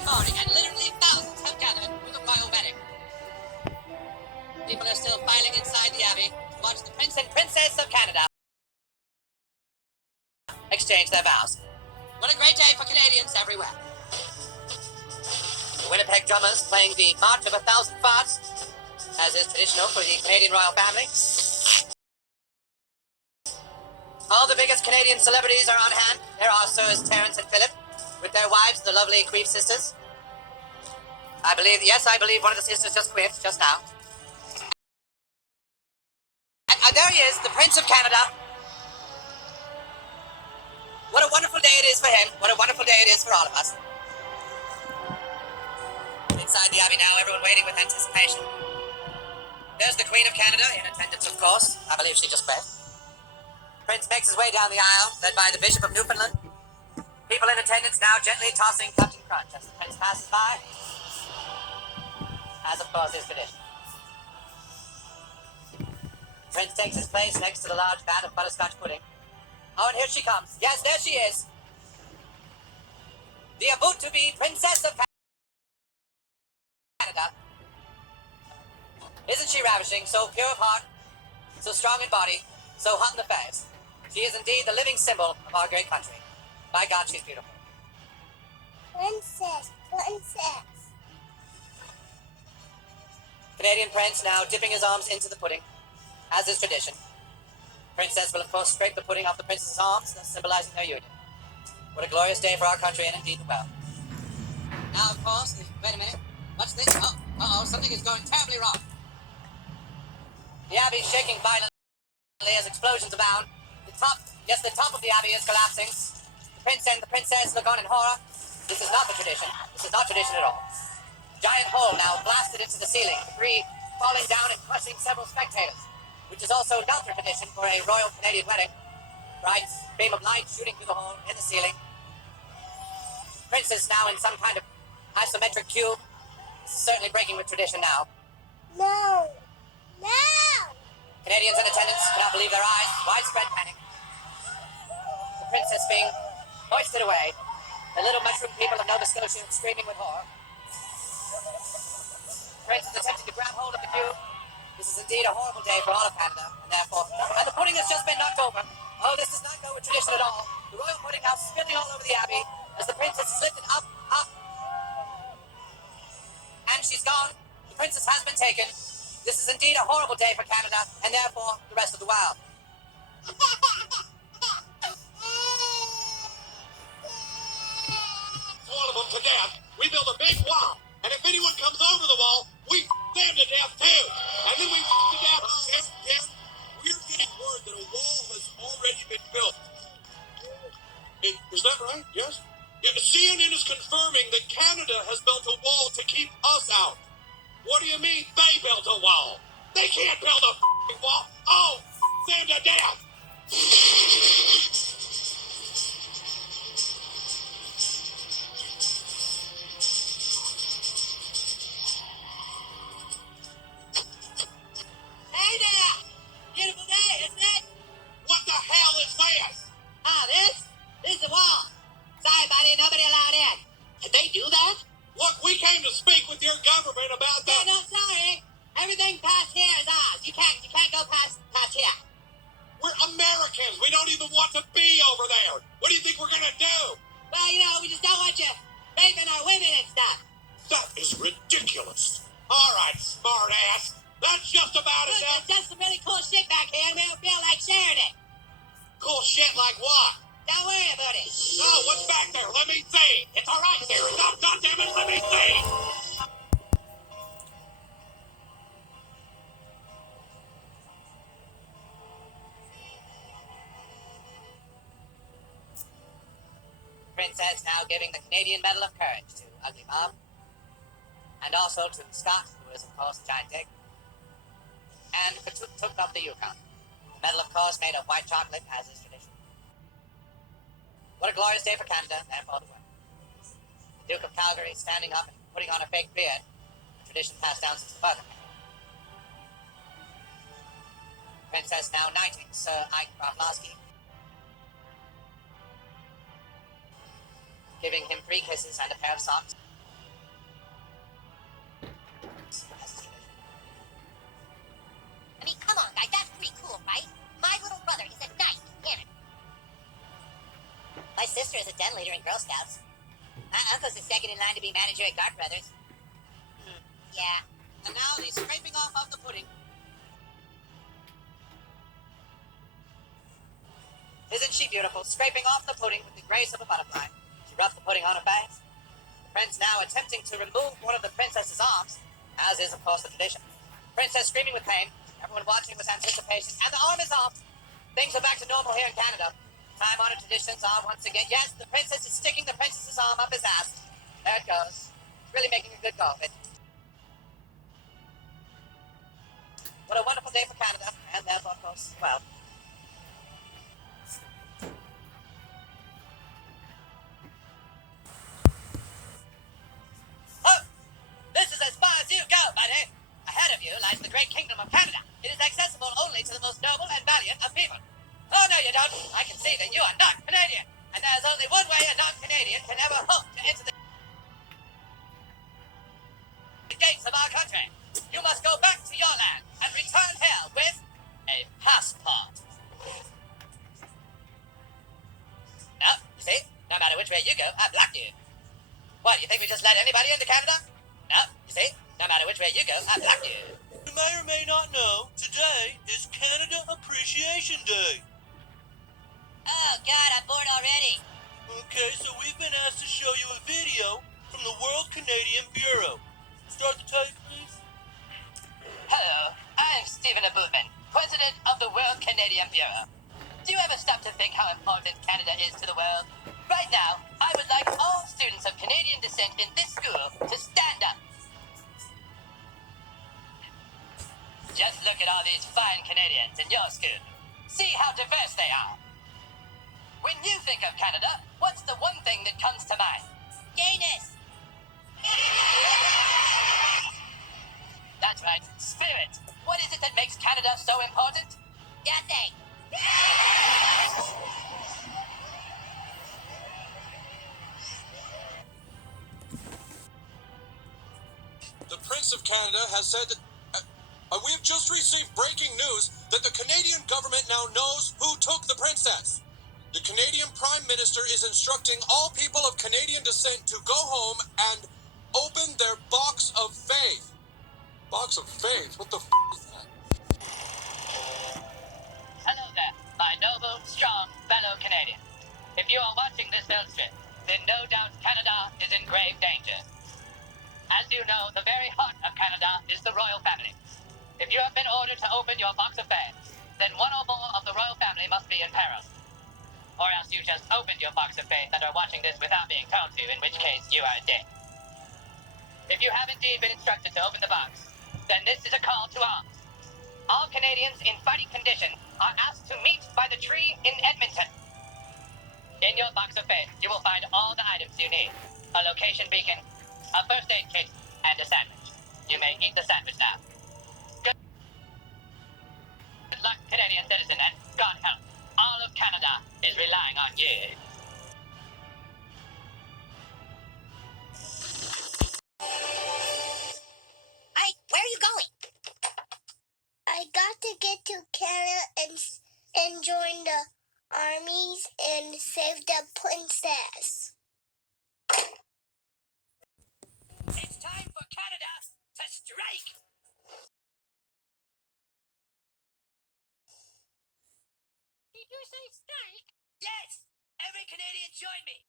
Saturday morning, and literally thousands have gathered for the royal wedding. People are still filing inside the Abbey to watch the Prince and Princess of Canada exchange their vows. What a great day for Canadians everywhere. The Winnipeg Drummers playing the March of 1,000 Farts, as is traditional for the Canadian royal family. All the biggest Canadian celebrities are on hand. There also is Terence and Philip, with their wives, the lovely Queef sisters. I believe one of the sisters just quit, just now. And there he is, the Prince of Canada. What a wonderful day it is for him. What a wonderful day it is for all of us. Inside the Abbey now, everyone waiting with anticipation. There's the Queen of Canada, in attendance, of course. I believe she just quit. Prince makes his way down the aisle, led by the Bishop of Newfoundland. People in attendance now gently tossing Captain Crunch as the Prince passes by, as of course is tradition. Prince takes his place next to the large vat of butterscotch pudding. Oh, and here she comes. Yes, there she is. The about-to-be Princess of Canada. Isn't she ravishing? So pure of heart, so strong in body, so hot in the face. She is indeed the living symbol of our great country. By God, she's beautiful. Princess. Canadian Prince now dipping his arms into the pudding, as is tradition. Princess will, of course, scrape the pudding off the Prince's arms, thus symbolizing their union. What a glorious day for our country and indeed the world. Now, of course, wait a minute. What's this? Oh, something is going terribly wrong. The Abbey is shaking violently as explosions abound. The top of the Abbey is collapsing. The Prince and the Princess look on in horror. This is not the tradition. This is not tradition at all. Giant hole now blasted into the ceiling, debris falling down and crushing several spectators, which is also not the tradition for a royal Canadian wedding. Bright beam of light shooting through the hole in the ceiling. Prince is now in some kind of isometric cube. This is certainly breaking with tradition now. No. Canadians in attendance cannot believe their eyes. Widespread panic. The princess being hoisted away. The little mushroom people of Nova Scotia screaming with horror. The prince is attempting to grab hold of the cube. This is indeed a horrible day for all of Canada, and therefore... And the pudding has just been knocked over. Oh, this does not go with tradition at all. The royal pudding now spilling all over the Abbey as the princess is lifted up. And she's gone. The princess has been taken. This is indeed a horrible day for Canada, and therefore the rest of the world. All of them to death. We build a big wall, and if anyone comes over the wall, we them to death too. And then we to death. Yes. We're getting word that a wall has already been built. Is that right? Yes. Yeah, CNN is confirming that Canada has built a wall to keep us out. What do you mean they built a wall? They can't build a wall. Oh, them to death. Hey there! Beautiful day, isn't it? What the hell is this? This is the wall. Sorry, buddy, nobody allowed in. Did they do that? Look, we came to speak with your government about Yeah, that. no, sorry. Everything past here is ours. You can't go past here. We're Americans. We don't even want to be over there. What do you think we're gonna do? Well, we just don't want you raping our women and stuff. That is ridiculous. All right, smart ass. That's just about Look, enough. there's just some really cool shit back here, and we don't feel like sharing it. Cool shit like what? Don't worry about it. Oh, what's back there? Let me see. It's all right there. Oh, goddammit, let me see. Princess now giving the Canadian Medal of Courage to Ugly Mom, and also to Scott, who is, of course, a giant dick, and Katook of the Yukon. The medal, of course, made of white chocolate, as is tradition. What a glorious day for Canada and for the world. The Duke of Calgary standing up and putting on a fake beard, a tradition passed down since the birth of him. Princess now knighting Sir Ike Broflovsky, giving him 3 kisses and a pair of socks. sister is a den leader in Girl Scouts. My uncle's the second in line to be manager at Guard Brothers. Yeah. And now the scraping off of the pudding. Isn't she beautiful? Scraping off the pudding with the grace of a butterfly. She rubs the pudding on her face. The prince now attempting to remove one of the princess's arms, as is, of course, the tradition. Princess screaming with pain. Everyone watching with anticipation. And the arm is off. Things are back to normal here in Canada. Time-honored traditions are once again. Yes, the princess is sticking the princess's arm up his ass. There it goes. Really making a good go of it. What a wonderful day for Canada. And therefore, of course, well. Oh! This is as far as you go, buddy. Ahead of you lies the great kingdom of Canada. It is accessible only to the most noble and valiant of people. Oh, no, you don't. I can see that you are not Canadian. And there's only one way a non-Canadian can ever hope to enter the gates of our country. You must go back to your land and return here with a passport. No, you see, no matter which way you go, I block you. What, do you think we just let anybody into Canada? No, you see, no matter which way you go, I block you. You may or may not know, today is Canada Appreciation Day. Oh, God, I'm bored already. Okay, so we've been asked to show you a video from the World Canadian Bureau. Start the tape, please. Hello, I'm Stephen Aboutman, President of the World Canadian Bureau. Do you ever stop to think how important Canada is to the world? Right now, I would like all students of Canadian descent in this school to stand up. Just look at all these fine Canadians in your school. See how diverse they are. When you think of Canada, what's the one thing that comes to mind? Gayness. That's right, spirit. What is it that makes Canada so important? Nothing. The Prince of Canada has said that we have just received breaking news that the Canadian government now knows who took the princess. The Canadian Prime Minister is instructing all people of Canadian descent to go home and open their box of faith. Box of faith? What the is that? Hello there, my noble, strong fellow Canadian. If you are watching this film strip, then no doubt Canada is in grave danger. As you know, the very heart of Canada is the royal family. If you have been ordered to open your box of faith, then one or more of the royal family must be in peril. Or else you just opened your box of faith and are watching this without being told to, in which case you are dead. If you have indeed been instructed to open the box, then this is a call to arms. All Canadians in fighting condition are asked to meet by the tree in Edmonton. In your box of faith, you will find all the items you need. A location beacon, a first aid kit, and a sandwich. You may eat the sandwich now. Good luck, Canadian citizen, and God help. All of Canada is relying on you. Hey, where are you going? I got to get to Canada and join the armies and save the princess. It's time for Canada to strike! Did you say strike? Yes! Every Canadian join me!